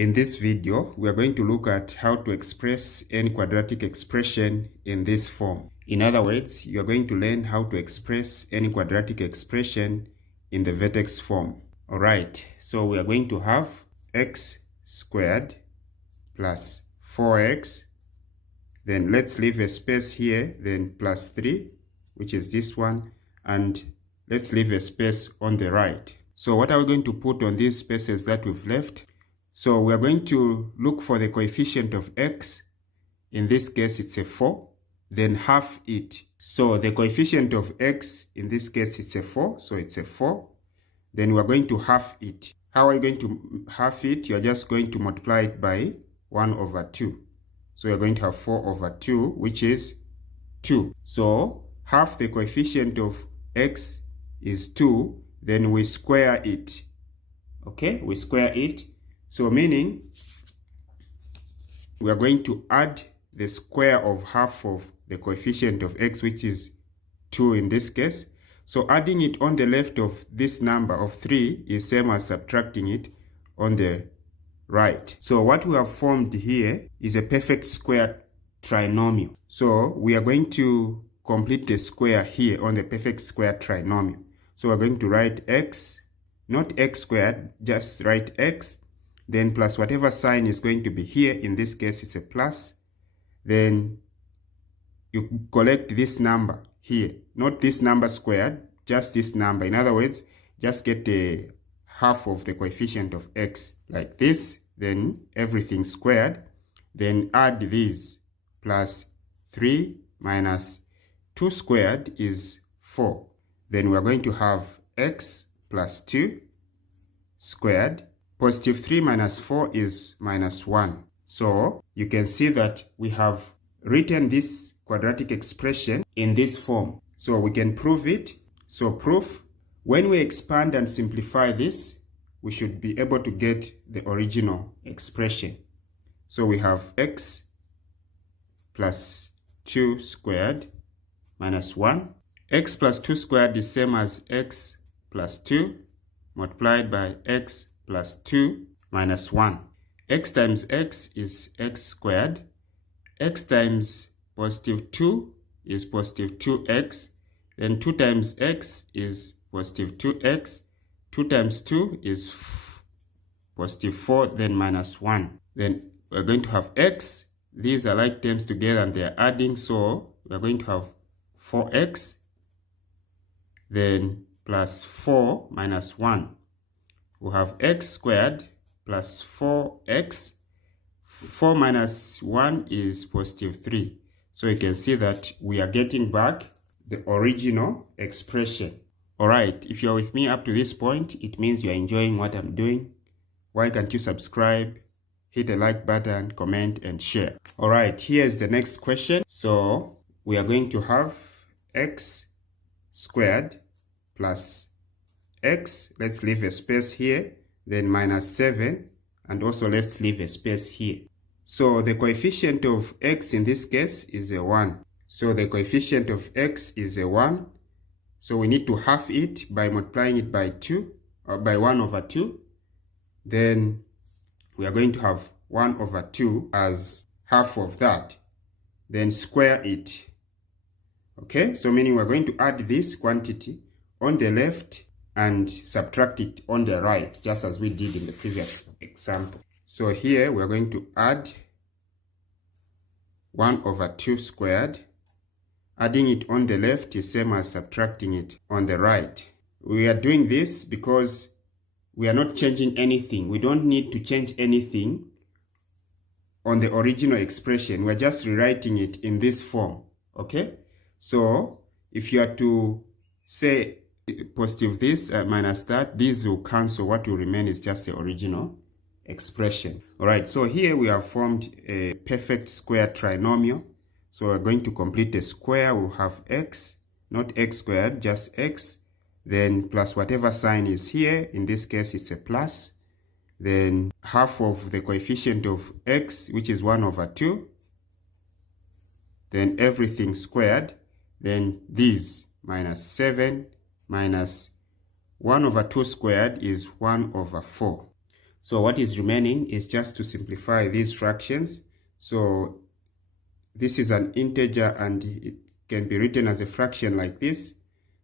In this video, we are going to look at how to express any quadratic expression in this form. In other words, you are going to learn how to express any quadratic expression in the vertex form. Alright, so we are going to have x squared plus 4x. Then let's leave a space here, then plus 3, which is this one. And let's leave a space on the right. So what are we going to put on these spaces that we've left? So we are going to look for the coefficient of x. In this case, it's a 4. Then half it. So the coefficient of x, in this case, it's a 4. So it's a 4. Then we are going to half it. How are you going to half it? You are just going to multiply it by 1 over 2. So you're going to have 4 over 2, which is 2. So half the coefficient of x is 2. Then we square it. Okay, we square it. So meaning we are going to add the square of half of the coefficient of x, which is 2 in this case. So adding it on the left of this number of 3 is same as subtracting it on the right. So what we have formed here is a perfect square trinomial. So we are going to complete the square here on the perfect square trinomial. So we're going to write x, not x squared, just write x, then plus whatever sign is going to be here. In this case, it's a plus. Then you collect this number here, not this number squared, just this number. In other words, just get the half of the coefficient of x like this, then everything squared, then add this plus 3 minus 2 squared is 4. Then we are going to have x plus 2 squared. Positive 3 minus 4 is minus 1. So you can see that we have written this quadratic expression in this form. So we can prove it. So proof, when we expand and simplify this, we should be able to get the original expression. So we have x plus 2 squared minus 1. X plus 2 squared is same as x plus 2 multiplied by x plus 2 minus 1. X times x is x squared. X times positive 2 is positive 2x. Then 2 times x is positive 2x. 2 times 2 is positive 4, then minus 1. Then we're going to have x. These are like terms together and they're adding. So we're going to have 4x. Then plus 4 minus 1. We have x squared plus 4x. 4 minus 1 is positive 3. So you can see that we are getting back the original expression. Alright, if you're with me up to this point, it means you're enjoying what I'm doing. Why can't you subscribe, hit the like button, comment, and share? Alright, here's the next question. So we are going to have x squared plus x, let's leave a space here, then minus 7, and also let's leave a space here. So the coefficient of x in this case is a 1. So the coefficient of x is a 1. So we need to half it by multiplying it by 2, or by 1 over 2. Then we are going to have 1 over 2 as half of that. Then square it. Okay, so meaning we're going to add this quantity on the left and subtract it on the right, just as we did in the previous example. So here we're going to add 1 over 2 squared. Adding it on the left is same as subtracting it on the right. We are doing this because we are not changing anything. We don't need to change anything on the original expression. We're just rewriting it in this form. Okay? So if you are to say positive this minus that, these will cancel. What will remain is just the original expression. Alright, so here we have formed a perfect square trinomial. So we're going to complete the square. We'll have x, not x squared, just x. Then plus whatever sign is here. In this case, it's a plus. Then half of the coefficient of x, which is 1 over 2. Then everything squared. Then this minus 7 minus 1 over 2 squared is 1 over 4. So what is remaining is just to simplify these fractions. So this is an integer and it can be written as a fraction like this.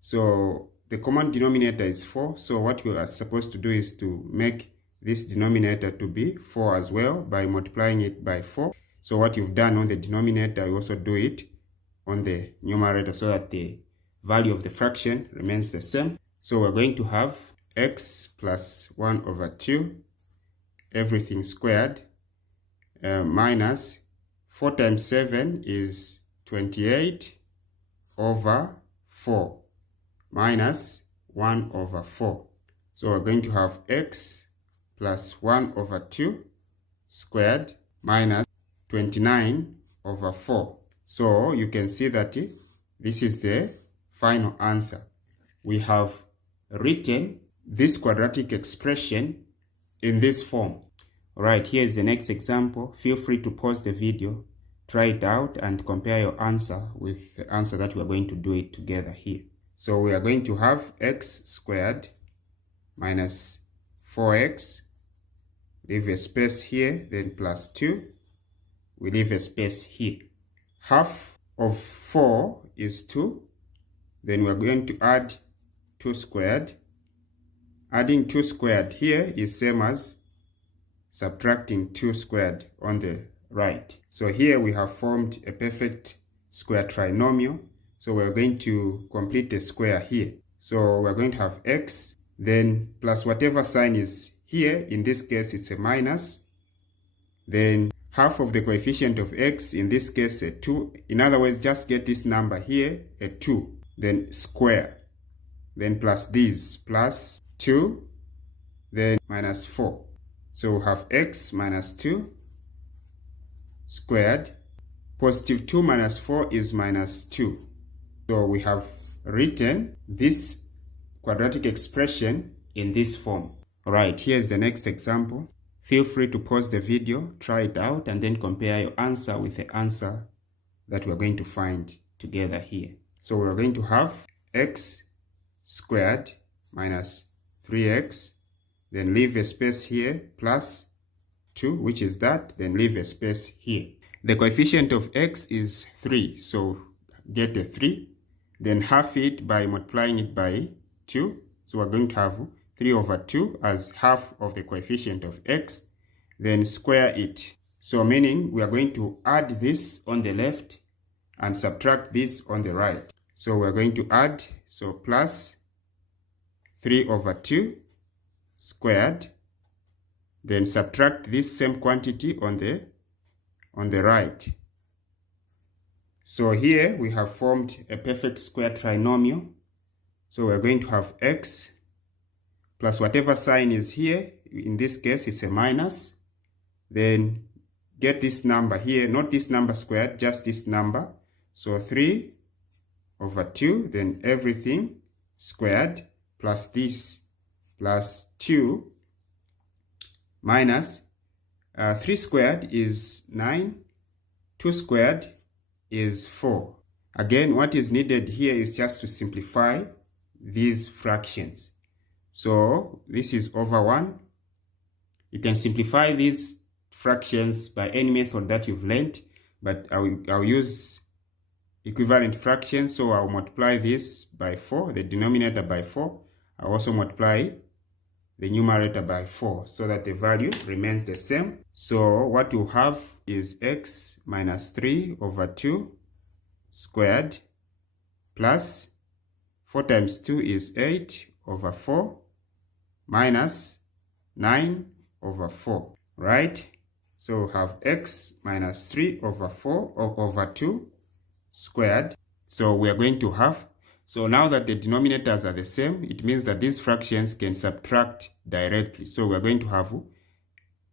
So the common denominator is 4. So what we are supposed to do is to make this denominator to be 4 as well by multiplying it by 4. So what you've done on the denominator, you also do it on the numerator so that the value of the fraction remains the same. So we're going to have x plus 1 over 2, everything squared, minus 4 times 7 is 28 over 4, minus 1 over 4. So we're going to have x plus 1 over 2 squared minus 29 over 4. So you can see that this is the final answer. We have written this quadratic expression in this form. Alright, here is the next example. Feel free to pause the video, try it out, and compare your answer with the answer that we are going to do it together here. So we are going to have x squared minus 4x, leave a space here, then plus 2, we leave a space here. Half of 4 is 2, then we're going to add 2 squared. Adding 2 squared here is same as subtracting 2 squared on the right. So here we have formed a perfect square trinomial. So we're going to complete the square here. So we're going to have x, then plus whatever sign is here. In this case, it's a minus. Then half of the coefficient of x, in this case, a 2. In other words, just get this number here, a 2. Then square. Then plus this, plus 2. Then minus 4. So we have x minus 2 squared. Positive 2 minus 4 is minus 2. So we have written this quadratic expression in this form. Alright, here's the next example. Feel free to pause the video, try it out, and then compare your answer with the answer that we're going to find together here. So we're going to have x squared minus 3x, then leave a space here, plus 2, which is that, then leave a space here. The coefficient of x is 3, so get a 3, then half it by multiplying it by 2. So we're going to have 3 over 2 as half of the coefficient of x, then square it. So meaning we are going to add this on the left and subtract this on the right. So we're going to add, so plus 3 over 2 squared, then subtract this same quantity on the right. So here we have formed a perfect square trinomial. So we're going to have x plus whatever sign is here. In this case, it's a minus. Then get this number here, not this number squared, just this number. So 3 over 2, then everything squared, plus this, plus 2, minus 3 squared is 9, 2 squared is 4. Again, what is needed here is just to simplify these fractions. So this is over 1. You can simplify these fractions by any method that you've learned, but I'll use equivalent fractions. So I'll multiply this by 4, the denominator by 4. I'll also multiply the numerator by 4 so that the value remains the same. So what you have is x minus 3 over 2 squared plus 4 times 2 is 8 over 4 minus 9 over 4, right? So we have x minus 3 over 4 or over 2 squared. So we are going to have, so now that the denominators are the same, it means that these fractions can subtract directly. So we are going to have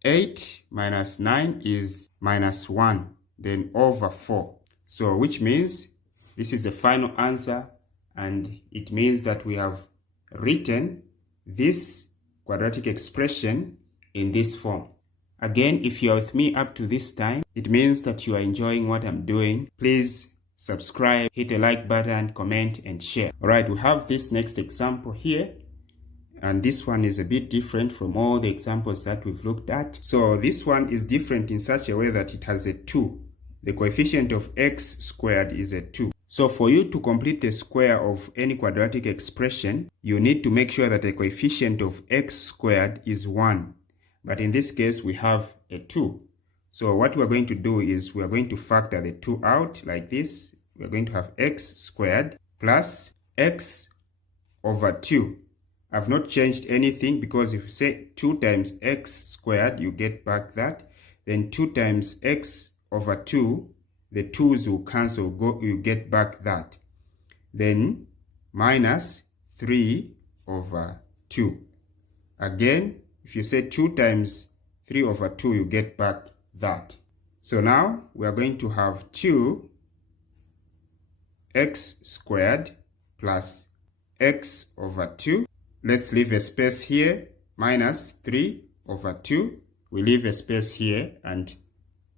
8 minus 9 is minus 1, then over 4. So which means this is the final answer, and it means that we have written this quadratic expression in this form. Again, if you are with me up to this time, it means that you are enjoying what I'm doing. Please subscribe, hit the like button, comment, and share. Alright, we have this next example here. And this one is a bit different from all the examples that we've looked at. So this one is different in such a way that it has a 2. The coefficient of x squared is a 2. So for you to complete the square of any quadratic expression, you need to make sure that the coefficient of x squared is 1. But in this case, we have a 2. So what we're going to do is we're going to factor the 2 out like this. We're going to have x squared plus x over 2. I've not changed anything because if you say 2 times x squared, you get back that. Then 2 times x over 2, the 2's will cancel, you get back that. Then minus 3 over 2. Again, if you say 2 times 3 over 2, you get back that. So now we are going to have 2 x squared plus x over 2. Let's leave a space here, minus 3 over 2. We leave a space here and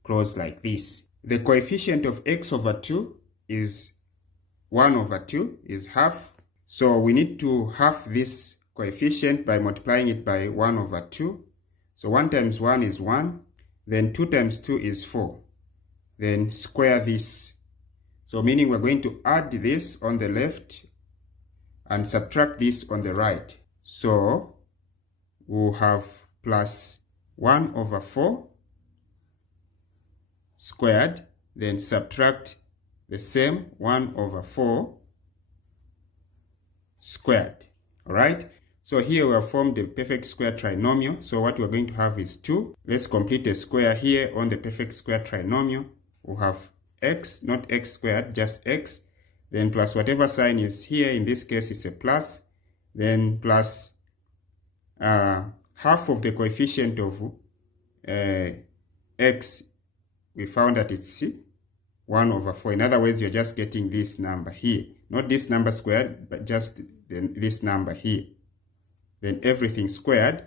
close like this. The coefficient of x over 2 is 1 over 2, is half. So we need to half this coefficient by multiplying it by 1 over 2. So 1 times 1 is 1. Then 2 times 2 is 4. Then square this. So meaning we're going to add this on the left and subtract this on the right. So we'll have plus 1 over 4 squared, then subtract the same 1 over 4 squared. All right? So here we have formed the perfect square trinomial. So what we're going to have is 2. Let's complete a square here on the perfect square trinomial. We'll have x, not x squared, just x. Then plus whatever sign is here, in this case it's a plus. Then plus half of the coefficient of x, we found that it's 1 over 4. In other words, you're just getting this number here. Not this number squared, but just this number here. Then everything squared,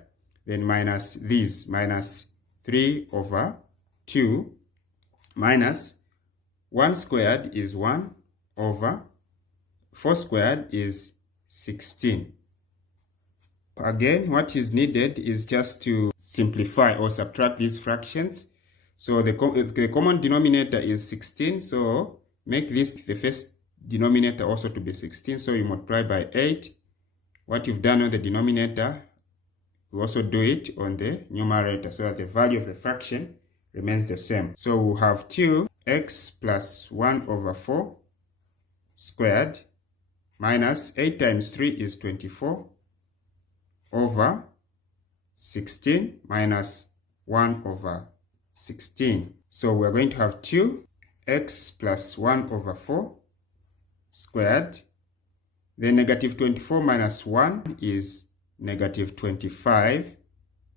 then minus this, minus 3 over 2, minus 1 squared is 1 over 4 squared is 16. Again, what is needed is just to simplify or subtract these fractions. So the common denominator is 16, so make this the first denominator also to be 16. So you multiply by 8. What you've done on the denominator, you also do it on the numerator so that the value of the fraction remains the same. So we'll have 2x plus 1 over 4 squared minus 8 times 3 is 24 over 16 minus 1 over 16. So we're going to have 2x plus 1 over 4 squared. Then negative 24 minus 1 is negative 25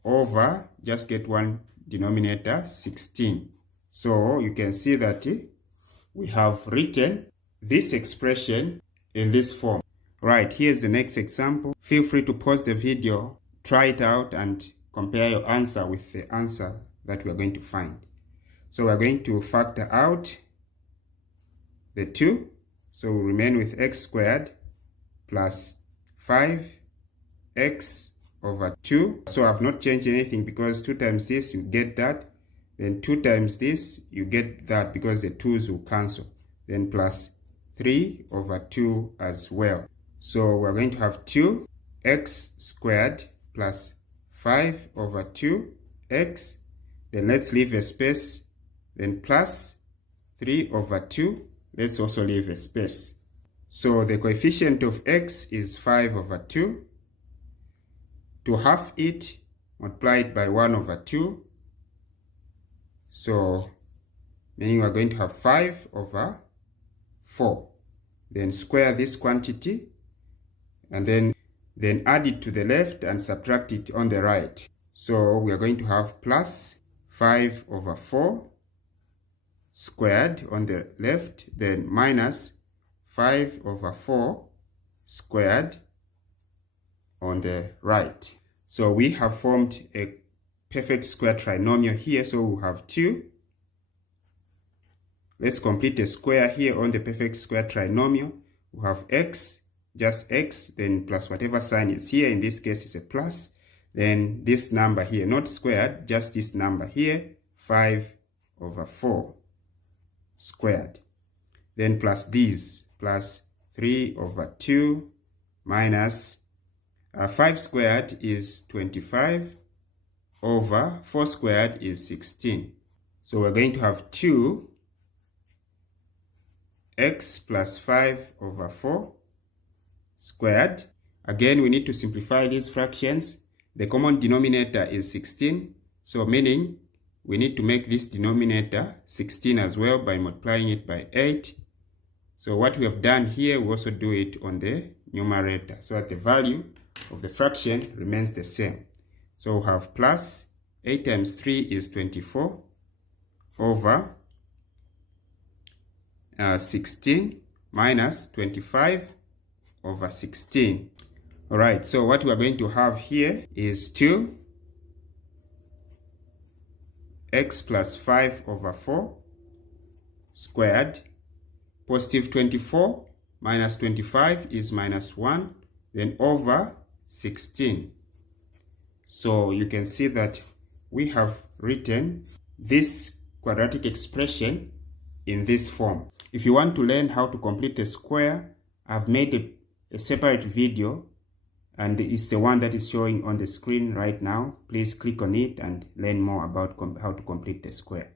over, just get one denominator, 16. So you can see that we have written this expression in this form. Right, here's the next example. Feel free to pause the video, try it out and compare your answer with the answer that we are going to find. So we're going to factor out the 2. So we'll remain with x squared plus 5x over 2. So I've not changed anything because 2 times this, you get that. Then 2 times this, you get that because the 2's will cancel. Then plus 3 over 2 as well. So we're going to have 2x squared plus 5 over 2x. Then let's leave a space. Then plus 3 over 2. Let's also leave a space. So the coefficient of x is 5 over 2. To half it, multiply it by 1 over 2. So, meaning we're going to have 5 over 4. Then square this quantity, and then add it to the left and subtract it on the right. So we are going to have plus 5 over 4 squared on the left, then minus 5 over 4 squared on the right. So we have formed a perfect square trinomial here. So we have 2. Let's complete a square here on the perfect square trinomial. We have x just x, then plus whatever sign is here. In this case, is a plus. Then this number here, not squared, just this number here, 5/4 squared. Then plus these, plus 3/2 minus 5 squared is 25 over 4 squared is 16. So we're going to have 2x plus 5/4 squared. Again, we need to simplify these fractions. The common denominator is 16, so meaning we need to make this denominator 16 as well by multiplying it by 8. So what we have done here, we also do it on the numerator, so that the value of the fraction remains the same. So we have plus 8 times 3 is 24 over 16 minus 25/16. All right, so what we are going to have here is 2x plus 5/4 squared. Positive 24 minus 25 is -1, then over 16. So you can see that we have written this quadratic expression in this form. If you want to learn how to complete a square, I've made a separate video, and it's the one that is showing on the screen right now. Please click on it and learn more about how to complete the square.